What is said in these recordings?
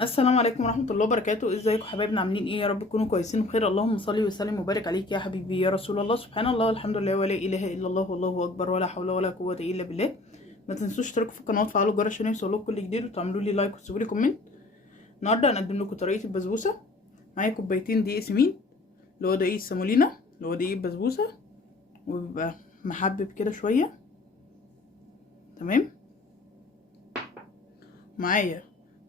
السلام عليكم ورحمة الله وبركاته. ازيكم حبايبنا؟ عاملين ايه؟ يا رب تكونوا كويسين بخير. اللهم صل وسلم وبارك عليك يا حبيبي يا رسول الله. سبحان الله والحمد لله ولا اله الا الله والله اكبر ولا حول ولا قوة الا بالله. ما تنسوش تشتركوا في القناة وتفعلوا الجرس عشان يوصلكوا كل جديد، وتعملوا لي لايك وتسيبوا لي كومنت. النهارده هنقدم لكم طريقة البسبوسة. معايا كوبايتين دقيق سمين، اللي هو دقيق السمولينا، اللي هو دقيق البسبوسة، وبيبقى محبب كده شوية. تمام. معايا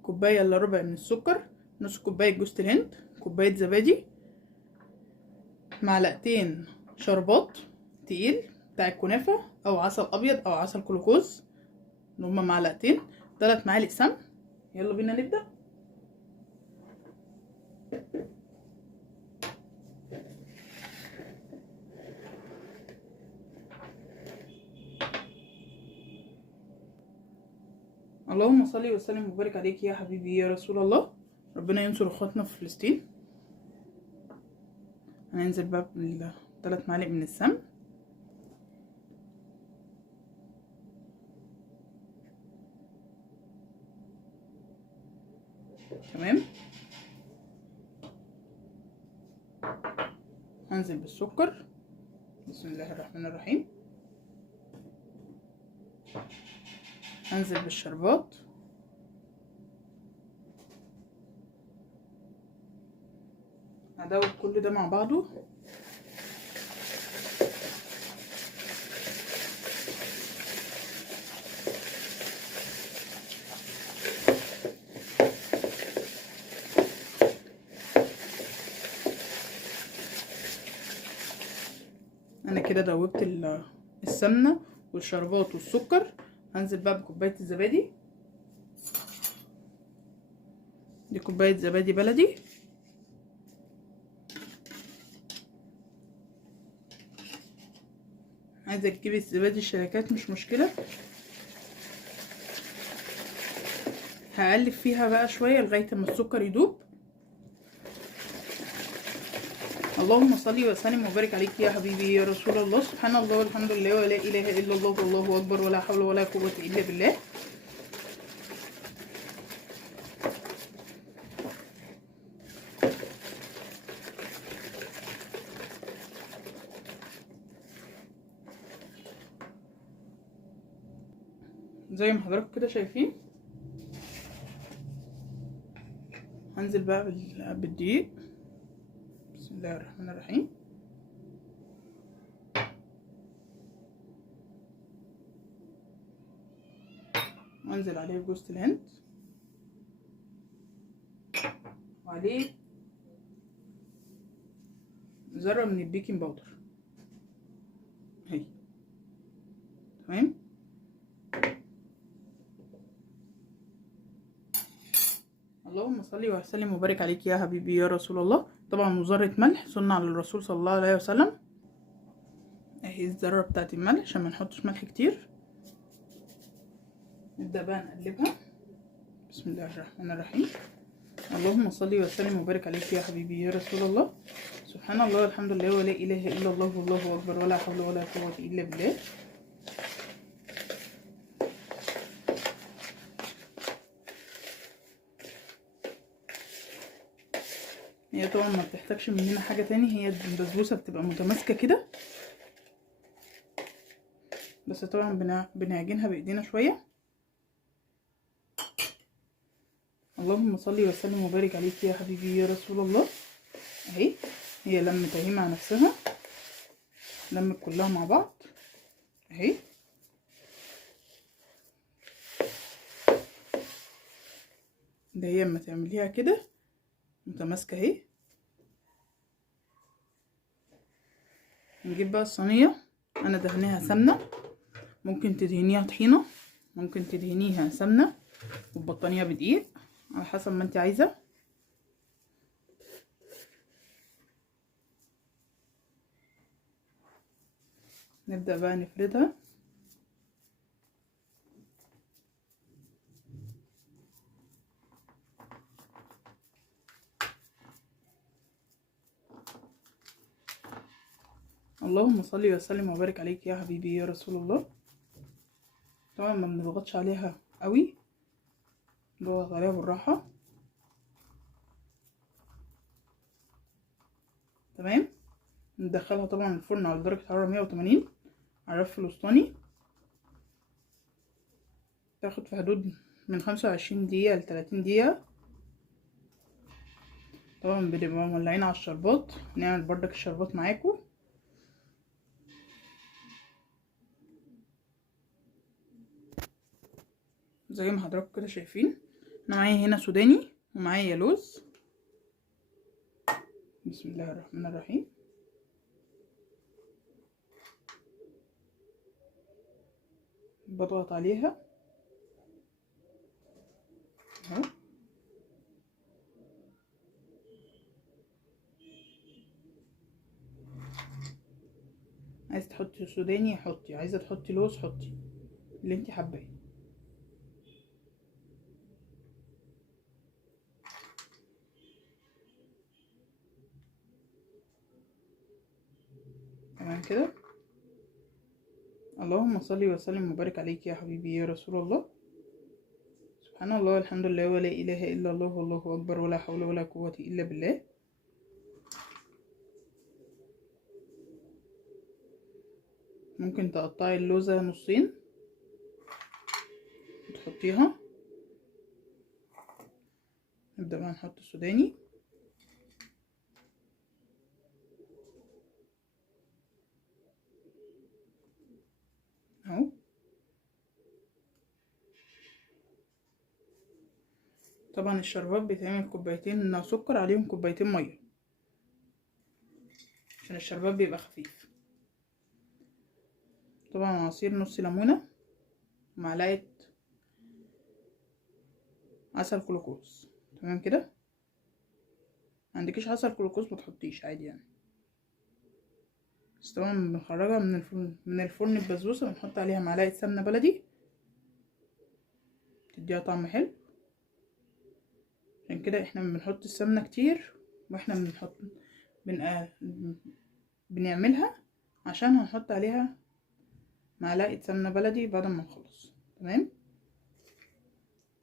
كوباية الا ربع من السكر، نص كوباية جوز الهند، كوباية زبادي، معلقتين شربات تقيل بتاع الكنافة او عسل ابيض او عسل كلوكوز، اللي هما معلقتين، 3 معالق سمن. يلا بينا نبدأ. اللهم صل وسلم وبارك عليك يا حبيبي يا رسول الله. ربنا ينصر اخواتنا في فلسطين. هننزل بقى ب3 معالق من السمن. تمام. هنزل بالسكر. بسم الله الرحمن الرحيم. هنزل بالشربات. هدوب كل ده مع بعضه. انا كده دوبت السمنه والشربات والسكر. هنزل بقى بكوبايه الزبادي. دي كوبايه زبادي بلدي. عايزه تجيبي الزبادي الشركات مش مشكله. هقلب فيها بقى شويه لغايه ما السكر يدوب. اللهم صل وسلم وبارك عليك يا حبيبي يا رسول الله. سبحان الله والحمد لله ولا اله الا الله والله اكبر ولا حول ولا قوه الا بالله. زي ما حضراتكم كده شايفين. هنزل بقى بالدقيق. بسم الله الرحمن الرحيم. وانزل عليه بجوز الهند، وعليه ذره من البيكنج باودر اهي. تمام. اللهم صل وسلم وبارك عليك يا حبيبي يا رسول الله. طبعا وذره ملح سنه على الرسول صلى الله عليه وسلم اهي، الذره بتاعت الملح عشان ما نحطش ملح كتير. نبدا بقى نقلبها. بسم الله الرحمن الرحيم. اللهم صل وسلم وبارك عليك يا حبيبي يا رسول الله. سبحان الله والحمد لله ولا اله الا الله والله اكبر ولا حول ولا قوه الا بالله. هي طبعا ما بتحتاجش مننا حاجه تاني، هي البسبوسه بتبقى متماسكه كده، بس طبعا بنعجنها بايدينا شويه. اللهم صل وسلم وبارك عليك يا حبيبي يا رسول الله. اهي هي لمت اهي مع نفسها، لمت كلها مع بعض اهي. ده هي اما تعمليها كده متماسكه اهي. نجيب بقى الصينيه. انا دهنيها سمنه، ممكن تدهنيها طحينه، ممكن تدهنيها سمنه وتبطنيها بدقيق على حسب ما انت عايزه. نبدأ بقى نفردها. اللهم صل وسلم وبارك عليك يا حبيبي يا رسول الله. طبعا ما بنضغطش عليها قوي، نضغط عليها بالراحه. تمام. ندخلها طبعا الفرن على درجة حرارة 180 على الرف الوسطاني، تاخد في حدود من 25 دقيقة ل30 دقيقة. طبعا بنبقى مولعين على الشربات، نعمل بردك الشربات معاكم. زي ما حضراتكم كده شايفين، انا معايا هنا سوداني ومعايا لوز. بسم الله الرحمن الرحيم. بضغط عليها اهو. عايزه تحطي سوداني حطي، عايزه تحطي لوز حطي، اللي انت حباه. تمام كده. اللهم صل وسلم وبارك عليك يا حبيبي يا رسول الله. سبحان الله الحمد لله ولا اله الا الله والله اكبر ولا حول ولا قوه الا بالله. ممكن تقطعي اللوزه نصين وتحطيها. نبدا بقى نحط السوداني اهو. طبعا الشربات بيتعمل كوبايتين سكر عليهم كوبايتين ميه عشان الشربات بيبقى خفيف. طبعا عصير نص ليمونه، معلقه عسل كلوكوز. تمام كده. معندكيش عسل كلوكوز ما تحطيش عادي يعني. بس طبعا بنخرجها من الفرن البسبوسه ونحط عليها معلقه سمنه بلدي تديها طعم حلو. عشان كده احنا بنحط السمنه كتير، واحنا بنعملها عشان هنحط عليها معلقه سمنه بلدي بعد ما نخلص. تمام.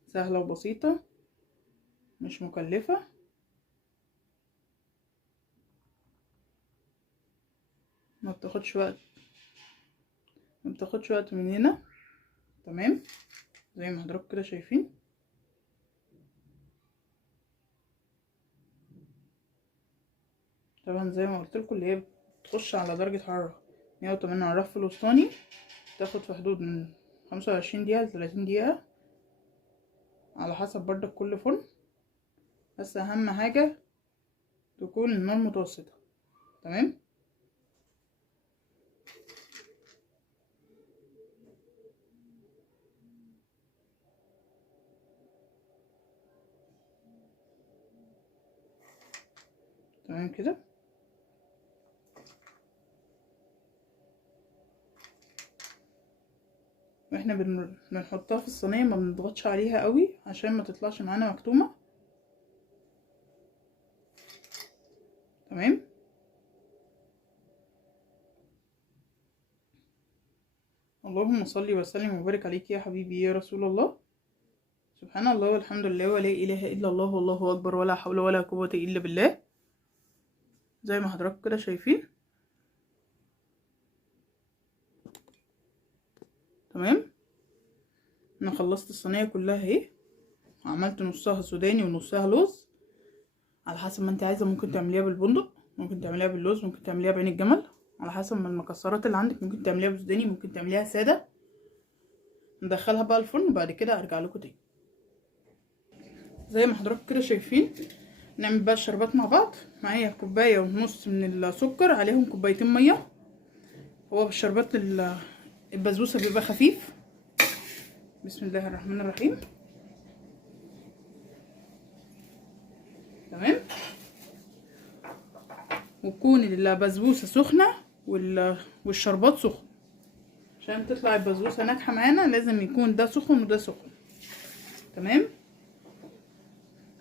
سهله وبسيطه مش مكلفه. ما بتاخدش وقت مننا. تمام. زي ما حضراتكم كده شايفين. طبعا زي ما قلت لكم اللي هي بتخش على درجه حراره 180 على الرف الوسطاني، تاخد في حدود من 25 دقيقه ل30 دقيقه على حسب بردك كل فرن. بس اهم حاجه تكون النار متوسطه. تمام. تمام كده. واحنا بنحطها في الصينيه ما بنضغطش عليها قوي عشان ما تطلعش معانا مكتومه. تمام. اللهم صل وسلم وبارك عليك يا حبيبي يا رسول الله. سبحان الله والحمد لله ولا اله الا الله والله اكبر ولا حول ولا قوه الا بالله. زي ما حضراتكم كده شايفين. تمام. انا خلصت الصينيه كلها اهي، عملت نصها سوداني ونصها لوز على حسب ما انت عايزه. ممكن تعمليها بالبندق، ممكن تعمليها باللوز، ممكن تعمليها بعين الجمل، على حسب ما المكسرات اللي عندك. ممكن تعمليها بسوداني، ممكن تعمليها ساده. ندخلها بقى الفرن وبعد كده ارجع لكم تاني. زي ما حضراتكم كده شايفين، نعمل بقى الشربات مع بعض. معايا كوبايه ونص من السكر عليهم كوبايتين ميه. هو الشربات البسبوسه بيبقى خفيف. بسم الله الرحمن الرحيم. تمام. وتكون البسبوسه سخنه والشربات سخن. عشان تطلع البسبوسه ناجحه معانا لازم يكون ده سخن وده سخن. تمام.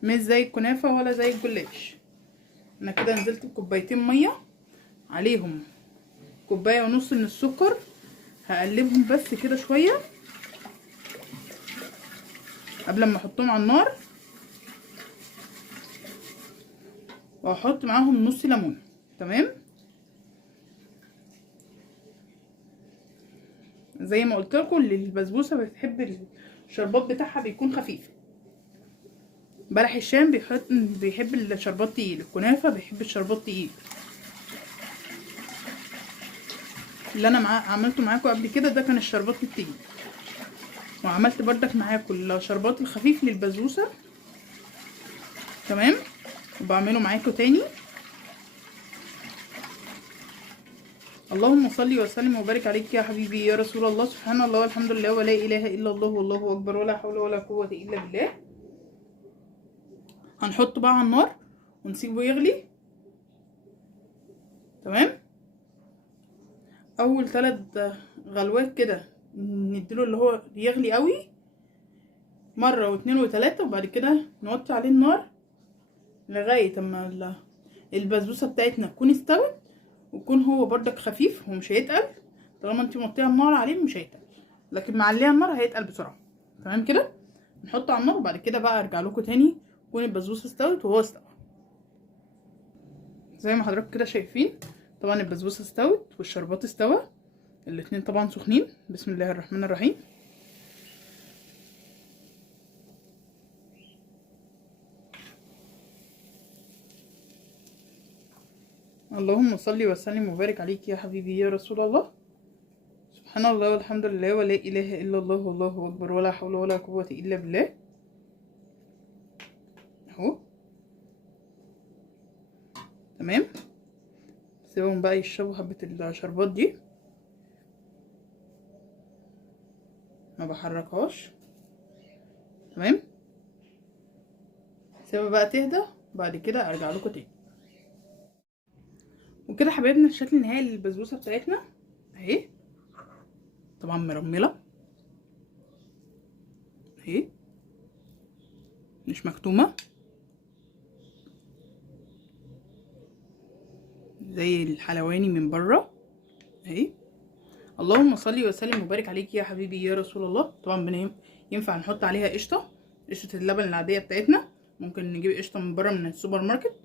مش زي الكنافه ولا زي الجلاش. انا كده نزلت بكوبايتين ميه عليهم كوبايه ونص من السكر. هقلبهم بس كده شويه قبل ما احطهم على النار، واحط معاهم نص ليمونه. تمام. زي ما قلت لكم اللي البسبوسه بتحب الشربات بتاعها بيكون خفيف. بلح الشام بيحب الشربات تقيل، الكنافه بيحب الشربات تقيل. اللي انا عملته معاكم قبل كده ده كان الشربات التقيل، وعملت بردك معاكم الشربات الخفيف للبسبوسه. تمام. وبعمله معاكم تاني. اللهم صل وسلم وبارك عليك يا حبيبي يا رسول الله. سبحان الله والحمد لله ولا اله الا الله والله اكبر ولا حول ولا قوه الا بالله. هنحطه بقى على النار ونسيبه يغلي. تمام. اول 3 غلوات كده نديله اللي هو يغلي قوي مره واتنين وتلاته، وبعد كده نوطي عليه النار لغايه اما البسبوسه بتاعتنا تكون استوت، ويكون هو بردك خفيف ومش هيتقل. طالما انت موطيه النار عليه مش هيتقل، لكن معليه النار هيتقل بسرعه. تمام كده. نحطه على النار وبعد كده بقى ارجع لكم تاني تكون البسبوسه استوت وهو استوى. زي ما حضراتكم كده شايفين طبعا البسبوسه استوت والشربات استوى، الاتنين طبعا سخنين. بسم الله الرحمن الرحيم. اللهم صل وسلم وبارك عليك يا حبيبي يا رسول الله. سبحان الله والحمد لله ولا اله الا الله والله اكبر ولا حول ولا قوه الا بالله. اهو. تمام. سيبهم بقى يشربوا حبه الشربات دي، ما بحركهاش. تمام. سيبها بقى تهدى بعد كده ارجع لكم تاني. وكده حبايبنا الشكل النهائي للبسبوسه بتاعتنا اهي، طبعا مرمله اهي، مش مكتومه زي الحلواني من بره اهي. اللهم صل وسلم وبارك عليك يا حبيبي يا رسول الله. طبعا ينفع نحط عليها قشطه اللبن العاديه بتاعتنا، ممكن نجيب قشطه من بره من السوبر ماركت.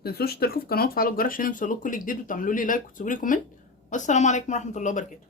متنسوش تشتركوا في القناه وتفعلوا الجرس عشان يوصلكوا كل جديد، وتعملوا لي لايك وتسيبوا لي كومنت. والسلام عليكم ورحمه الله وبركاته.